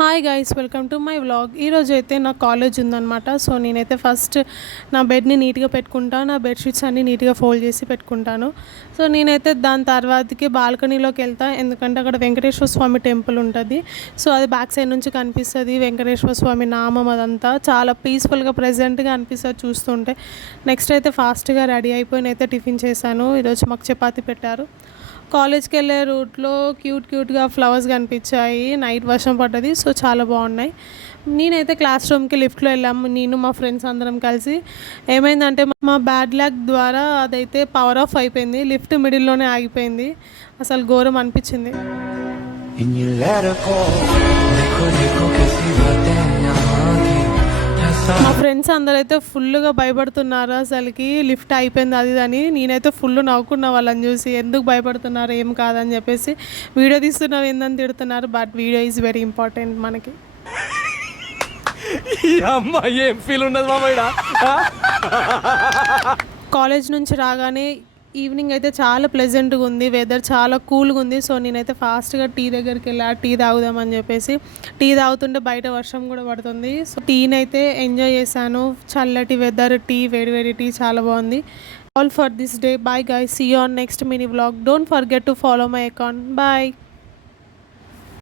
Hi guys, welcome to my vlog. ఈరోజు అయితే నా కాలేజ్ ఉందన్నమాట. సో నేనైతే ఫస్ట్ నా బెడ్ని నీట్గా పెట్టుకుంటాను, నా బెడ్షీట్స్ అన్నీ నీట్గా ఫోల్డ్ చేసి పెట్టుకుంటాను. సో నేనైతే దాని తర్వాతకి బాల్కనీలోకి వెళ్తాను, ఎందుకంటే అక్కడ వెంకటేశ్వర స్వామి టెంపుల్ ఉంటుంది. సో అది బ్యాక్ సైడ్ నుంచి కనిపిస్తుంది. వెంకటేశ్వర స్వామి నామం అదంతా చాలా పీస్ఫుల్గా ప్రెజెంట్గా అనిపిస్తుంది చూస్తుంటే. నెక్స్ట్ అయితే ఫాస్ట్గా రెడీ అయిపోయి అయితే టిఫిన్ చేశాను. ఈరోజు మాకు చపాతీ పెట్టారు. కాలేజ్కి వెళ్ళే రూట్లో క్యూట్గా ఫ్లవర్స్ కనిపించాయి. నైట్ వర్షం పడ్డది, సో చాలా బాగున్నాయి. నేనైతే క్లాస్ రూమ్కి లిఫ్ట్లో వెళ్ళాము, నేను మా ఫ్రెండ్స్ అందరం కలిసి. ఏమైందంటే మా బ్యాడ్ లక్ ద్వారా అదైతే పవర్ ఆఫ్ అయిపోయింది, లిఫ్ట్ మిడిల్లోనే ఆగిపోయింది. అసలు ఘోరం అనిపించింది. మా ఫ్రెండ్స్ అందరైతే ఫుల్గా భయపడుతున్నారు, అసలుకి లిఫ్ట్ అయిపోయింది అది అని. నేనైతే ఫుల్ నవ్వుకున్న వాళ్ళని చూసి, ఎందుకు భయపడుతున్నారు, ఏం కాదని చెప్పేసి. వీడియో తీస్తున్నావు ఏందని తిడుతున్నారు, but video is very important మనకి. ఏం ఫీల్ ఉండదు మామయ్య. కాలేజ్ నుంచి రాగానే ఈవినింగ్ అయితే చాలా ప్లెజెంట్గా ఉంది, వెదర్ చాలా కూల్గా ఉంది. సో నేనైతే ఫాస్ట్గా టీ దగ్గరికి వెళ్ళా, టీ తాగుదామని చెప్పేసి. టీ తాగుతుంటే బయట వర్షం కూడా పడుతుంది. సో టీనైతే ఎంజాయ్ చేశాను. చల్లటి వెదర్, టీ, వేడి టీ చాలా బాగుంది. All for this day. Bye guys, see you on next mini vlog. Don't forget to follow my account. Bye.